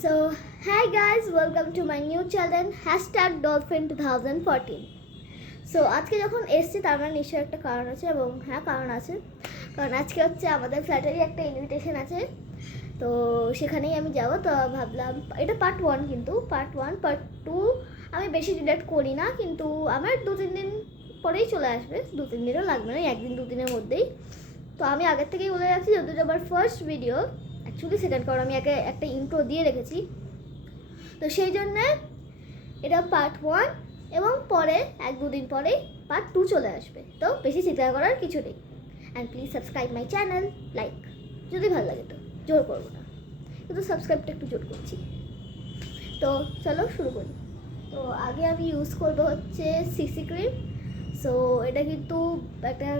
So, hi guys, welcome to my new channel #Dolphin2014. So আজকে যখন এসছি তার মানে নিশ্চয়ই একটা কারণ আছে, এবং হ্যাঁ কারণ আছে, কারণ আজকে হচ্ছে আমাদের ফ্ল্যাটেরই একটা ইনভিটেশন আছে। তো সেখানেই আমি যাব। তো ভাবলাম এটা পার্ট 1, কিন্তু পার্ট 2 আমি বেশি ডিলেট করি না, কিন্তু আমার 2-3 দিন পরেই চলে আসবে। 2-3 দিনও লাগবে না, একদিন 2 দিনের মধ্যেই। তো আমি আগের থেকেই বলে রাখছি, যেহেতু আমার ফার্স্ট ভিডিও, অ্যাকচুয়ালি সেকেন্ড, কারণ আমি একটা ইন্ট্রো দিয়ে রেখেছি। তো সেই জন্যে এটা পার্ট 1, এবং পরে 1-2 দিন পরেই পার্ট 2 চলে আসবে। তো বেশি চিন্তা করার কিছু নেই। And please subscribe my channel, like যদি ভালো লাগে, তো জোর করবো না, কিন্তু সাবস্ক্রাইবটা একটু জোর করছি। তো চলো শুরু করি। তো আগে আমি ইউজ করবো হচ্ছে সিসি ক্রিম। সো এটা কিন্তু একটা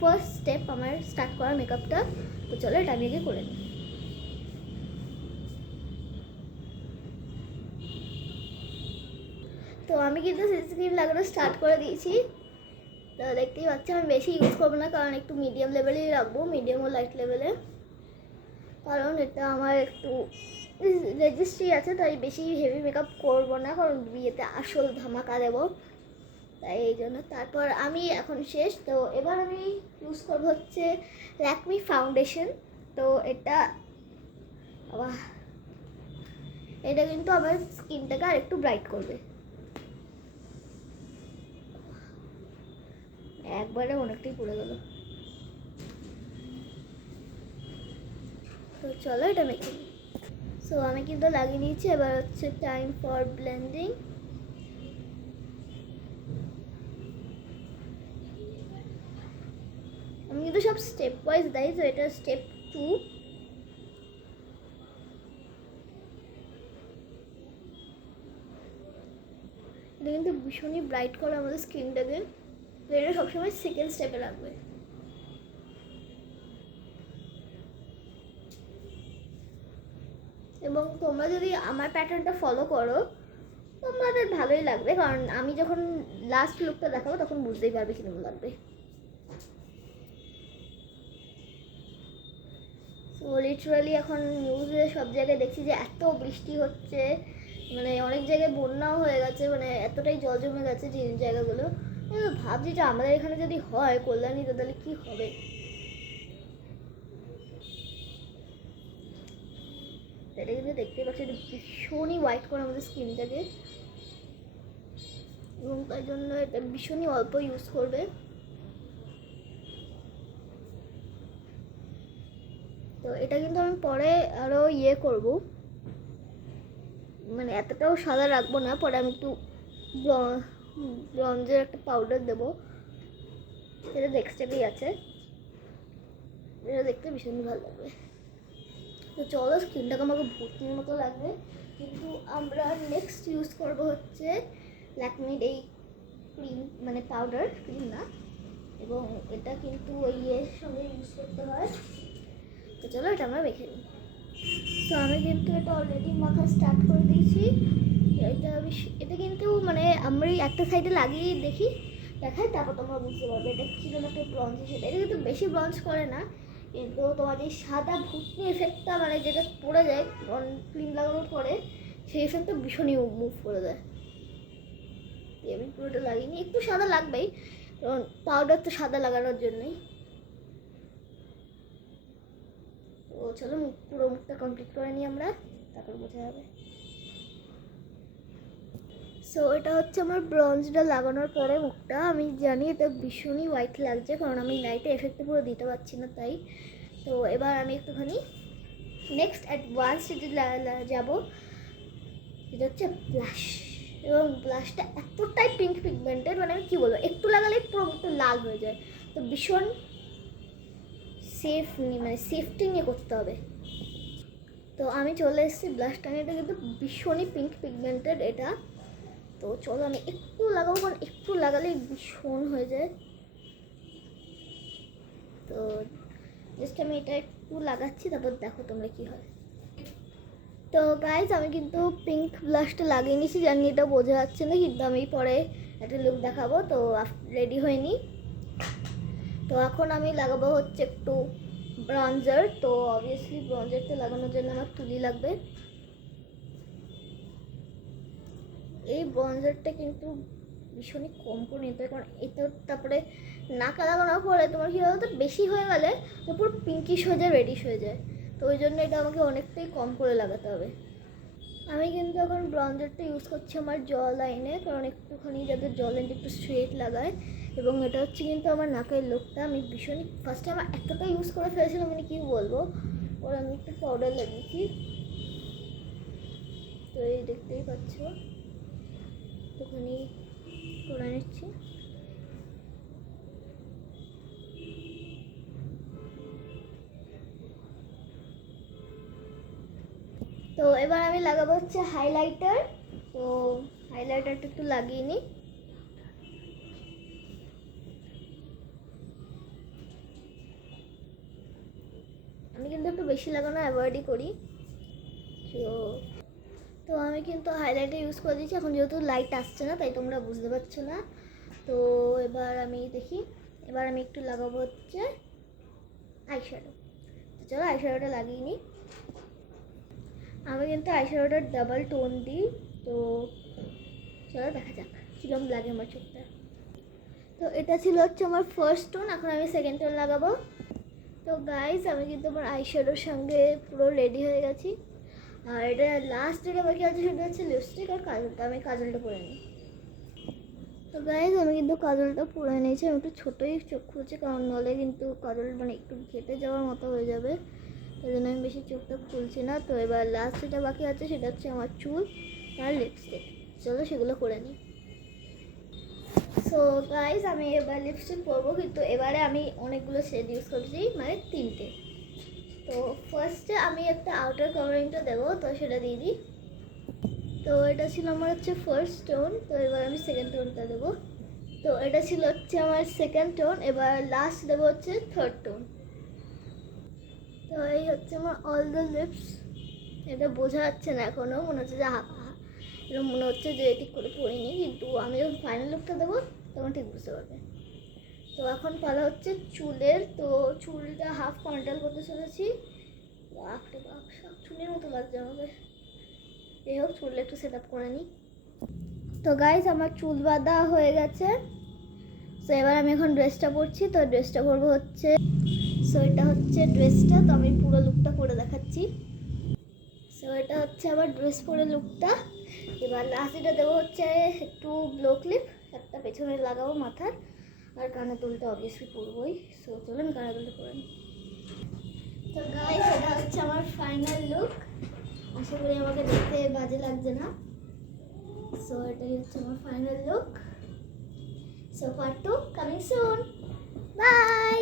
ফার্স্ট স্টেপ আমার স্টার্ট করা মেকআপটা। তো চলো এটা আমি আগে করে নিই। তো আমি কিন্তু সিসি ক্রিম লাগানো স্টার্ট করে দিয়েছি। তো দেখতেই পাচ্ছি আমি বেশি ইউজ করবো না, কারণ একটু মিডিয়াম লেভেলেই রাখবো, মিডিয়াম ও লাইট লেভেলে, কারণ এটা আমার একটু রেজিস্ট্রি আছে, তাই বেশি হেভি মেকআপ করবো না, কারণ বিয়েতে আসল ধামাকা দেবো, তাই এই জন্য। তারপর আমি এখন শেষ। তো এবার আমি ইউজ করবো হচ্ছে ল্যাকমি ফাউন্ডেশন। তো এটা কিন্তু আমার স্কিনটাকে আর একটু ব্রাইট করবে। একবারে অনেকটাই পড়ে গেল। তো চলো এটা মেখে নিই। সো আমি কিন্তু লাগিয়ে নিয়েছি, এবার হচ্ছে টাইম ফর ব্লেন্ডিং। আমি কিন্তু সব স্টেপ ওয়াইজ দেই। তো এটা স্টেপ 2। এটা কিন্তু ভীষণই ব্রাইট করে আমাদের স্কিনটাকে। তো এটা সবসময় সেকেন্ড স্টেপে রাখবে। এবং তোমরা যদি আমার প্যাটার্নটা ফলো করো তোমাদের ভালোই লাগবে, কারণ আমি যখন লাস্ট লুকটা দেখাবো তখন বুঝতেই পারবে কিরকম লাগবে। তো লিটারালি এখন নিউজে সব জায়গায় দেখছি যে এত বৃষ্টি হচ্ছে, মানে অনেক জায়গায় বন্যাও হয়ে গেছে, মানে এতটাই জল জমে গেছে যে জায়গাগুলো। ভাবছি যে আমাদের এখানে যদি হয় কল্যাণীতে, তাহলে কী হবে। এটা কিন্তু দেখতেই পাচ্ছি, এটা ভীষণই হোয়াইট করে আমাদের স্কিনটাকে, এবং তাই জন্য এটা ভীষণই অল্প ইউজ করবে। তো এটা কিন্তু আমি পরে আরও করব, মানে এতটাও সাদা রাখবো না, পরে আমি একটু ব্রঞ্জের একটা পাউডার দেবো, সেটা ডেক্সটেপেই আছে, এটা দেখতে ভীষণই ভালো লাগবে। তো চলো, স্কিনটাকে আমাকে ভুতনির মতো লাগবে, কিন্তু আমরা নেক্সট ইউজ করব হচ্ছে ল্যাকমির এই ক্রিম, মানে পাউডার, ক্রিম না, এবং এটা কিন্তু ওই সঙ্গে ইউজ করতে হয়। তো চলো এটা আমরা মেখে নিই। তো আমি কিন্তু এটা অলরেডি মাখা স্টার্ট করে দিয়েছি। এটা কিন্তু মানে আমরা একটা সাইডে লাগিয়ে দেখাই, তারপর তোমরা বুঝতে পারবে এটা কীরকম একটা ব্রঞ্জ হিসেবে। এটা কিন্তু বেশি ব্রঞ্জ করে না, কিন্তু তোমার এই সাদা ভুতনি এফেক্টটা, মানে যেটা পড়ে যায় ক্রিম লাগানোর পরে, সেই এফেক্টটা ভীষণই মুভ করে দেয়। আমি পুরোটা লাগিয়ে একটু সাদা লাগবেই, কারণ পাউডার তো সাদা লাগানোর জন্যই। তো চলো পুরো মুখটা কমপ্লিট করে নিই আমরা, তারপর বোঝা যাবে। সো এটা হচ্ছে আমার ব্রঞ্জটা লাগানোর পরে মুখটা। আমি জানি এটা ভীষণই হোয়াইট লাগছে, কারণ আমি লাইটে এফেক্টে পুরো দিতে পারছি না, তাই। তো এবার আমি একটুখানি নেক্সট অ্যাডভান্স যাবো, যেটা হচ্ছে ব্লাশ। এবং ব্লাশটা এতটাই পিঙ্ক পিগমেন্টেড, মানে আমি কী বলবো, একটু লাগালেই পুরো মুখটা লাল হয়ে যায়। তো ভীষণ সেফটি নিয়ে করতে হবে। তো আমি চলে এসেছি ব্লাশটা নিয়ে। এটা কিন্তু ভীষণই পিঙ্ক পিগমেন্টেড এটা। তো চলো আমি একটু লাগাবো, কারণ একটু লাগালেই ভীষণ হয়ে যায়। তো জাস্ট আমি এটা একটু লাগাচ্ছি, তারপর দেখো তোমরা কী হয়। তো গাইজ, আমি কিন্তু পিঙ্ক ব্লাশটা লাগিয়ে নিয়েছি, জানি এটা বোঝা যাচ্ছে না, কিন্তু আমি পরে একটা লুক দেখাবো। তো রেডি হয়নি। তো এখন আমি লাগাবো হচ্ছে একটু ব্রঞ্জার। তো অবভিয়াসলি ব্রঞ্জারটা লাগানোর জন্য আমার তুলি লাগবে। এই ব্রঞ্জারটা কিন্তু ভীষণই কম করে নিতে হয়, কারণ এটা তারপরে নাকা লাগানোর পরে তোমার কী বলতো বেশি হয়ে গেলে তো পুরো পিঙ্কিশ হয়ে যায়, রেডিশ হয়ে যায়। তো ওই জন্য এটা আমাকে অনেকটাই কম করে লাগাতে হবে। আমি কিন্তু এখন ব্রঞ্জারটা ইউজ করছি আমার জ লাইনে, কারণ একটুখানি যাতে জ লাইনটা একটু স্ট্রেট লাগায়। এবং এটা হচ্ছে কিন্তু আমার নাকের লুকটা। আমি ভীষণই ফার্স্টে আমার এতটা ইউজ করে ফেলেছিলাম, মানে কী বলবো। ওর আমি একটু পাউডার লাগিয়েছি, তো এই দেখতেই পাচ্ছ একটুখানি করে নিচ্ছি। তো এবার আমি লাগাবো হচ্ছে হাইলাইটার। তো হাইলাইটারটা একটু লাগিয়ে নিই। আমি কিন্তু একটু বেশি লাগানো অ্যাভয়েডই করি। তো তো আমি কিন্তু হাইলাইটার ইউজ করে দিচ্ছি। এখন যেহেতু লাইট আসছে না তাই তোমরা বুঝতে পারছো না। তো এবার আমি দেখি, এবার আমি একটু লাগাবো হচ্ছে আইশ্যাডো। তো চলো আইশ্যাডোটা লাগিয়ে নিই। আমি কিন্তু আইশ্যাডোটার ডাবল টোন দিই। তো চলো দেখা যাক কীরকম লাগে আমার চোখটা। তো এটা ছিল হচ্ছে আমার ফার্স্ট টোন, এখন আমি সেকেন্ড টোন লাগাবো। তো গাইজ আমি কিন্তু আমার আইশ্যাডোর সঙ্গে পুরো রেডি হয়ে গেছি। আর এটা লাস্ট যেটা বাকি আছে সেটা হচ্ছে লিপস্টিক আর কাজলটা। আমি কাজলটা পরে নিই। তো গাইজ আমি কিন্তু কাজলটা পরে নিয়েছি। আমি একটু ছোটোই চোখ খুলছি, কারণ নাহলে কিন্তু কাজল মানে একটু ঘেটে যাওয়ার মতো হয়ে যাবে। তাই জন্য আমি বেশি চোখটা খুলছি না। তো এবার লাস্ট যেটা বাকি আছে সেটা হচ্ছে আমার চুল আর লিপস্টিক। চলো সেগুলো করে নিই। সো গাইজ আমি এবার লিপস্টিক পরবো, কিন্তু এবারে আমি অনেকগুলো শেড ইউজ করছি, মানে 3টে। তো ফার্স্টে আমি একটা আউটার কাভারিংটা দেবো, তো সেটা দিয়ে দিই। তো এটা ছিল আমার হচ্ছে ফার্স্ট টোন। তো এবার আমি সেকেন্ড টোনটা দেবো। তো এটা ছিল হচ্ছে আমার সেকেন্ড টোন। এবার লাস্ট দেবো হচ্ছে থার্ড টোন। তো এই হচ্ছে আমার অল দ্য লিপস। এটা বোঝা যাচ্ছে না এখনও, মনে হচ্ছে যে এরকম মনে হচ্ছে যে ঠিক করে পড়িনি, কিন্তু আমি যখন ফাইনাল লুকটা দেবো তখন ঠিক বুঝতে পারবে। তো এখন পালা হচ্ছে চুলের। তো চুলটা হাফ কন্ট্রোল করতে চলেছি। বাপরে বাপ, সব চুলের মতো লাগছে আমাকে। যাই হোক, চুলটা একটু সেট আপ করে নিই। তো গাইজ আমার চুল বাঁধা হয়ে গেছে। সো এবার আমি এখন ড্রেসটা পরছি। তো ড্রেসটা পরবো হচ্ছে, সো এটা হচ্ছে ড্রেসটা। তো আমি পুরো লুকটা পরে দেখাচ্ছি। সো এটা হচ্ছে আমার ড্রেস পরে লুকটা। এবার লাস্ট এটা দেবো হচ্ছে একটু ব্লো ক্লিপ, একটা পেছনে লাগাবো মাথার, আর কানের দুলটা অবভিয়াসলি পরবোই। সো চলো আমি কানের দুলটা পরে নিই। তো গাইস এটা হচ্ছে আমার ফাইনাল লুক। আশা করি আমাকে দেখতে বাজে লাগছে না। সো এটাই হচ্ছে আমার final look. So part 2 coming soon. By.